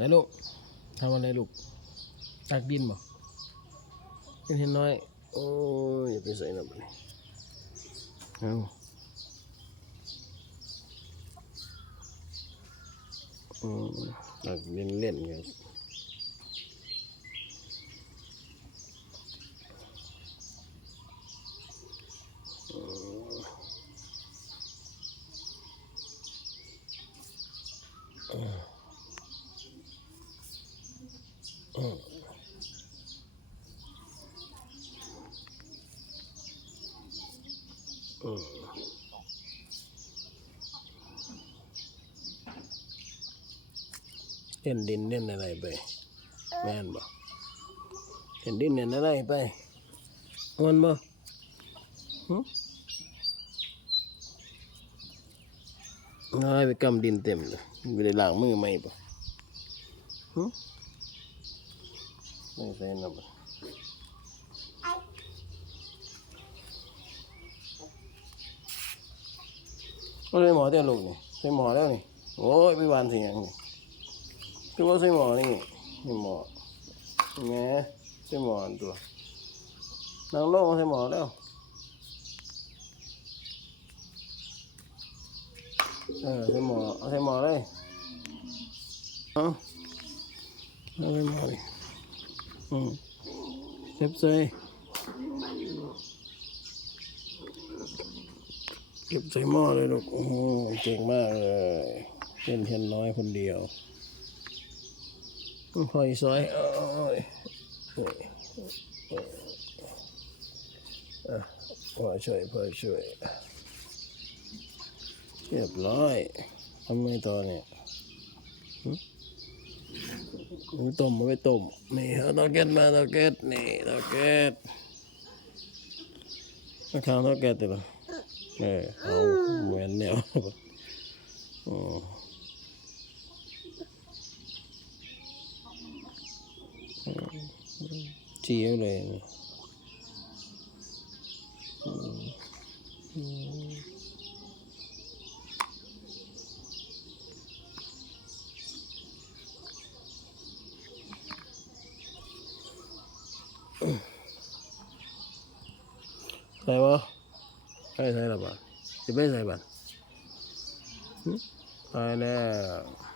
ไหนลูกทำอะไรลูกตักดินบ่เป็นเห็นน้อย โอ้ยอย่าไปใส่น้ำมันเอาอืมตักดินเล่นไงอื มเล่นดินเล่นอะไรไป แม่นบ่เล่นดินเล่นอะไรไปมันบ่หึน้อยไปกำดินเต็มเลยไม่ได้ล้างมือไหมบ่หึ ไม่ใส่น้ำมันก็ใส่หมอเตี้ยลูกนี่ใส่หมอแล้วนี่โอ้ยไปวานเสียงนี่คือว่าใส่หมอนี่ใส่หมอแหมใส่หมอตัวนั่งลงใส่หมอแล้วเออใส่หมอเอาใส่หมอเลยเอาเอาใส่หมอเลย อืมเจ็บใจเก็บใส่หม้อเลยลูก โอ้โห เก่งมากเลยเล่นเทียนน้อยคนเดียวคอยซอยเอ้ยเอ้ยเอ้ยอะพ่อช่วยพอช่วยเรียบร้อยทำไงต่อเนี่ย หึเอาไปต้มเอาไปต้มนี่เอาตาแก๊สมาตาแก๊สนี่ตาแก๊สมาข้าวตาแก๊สติละเออเอาเหมือนแนวอ๋อเจียเลยอืม ใส่บ่ใส่ใส่ละบ่จะไม่ใส่บ่หึตายแล้ว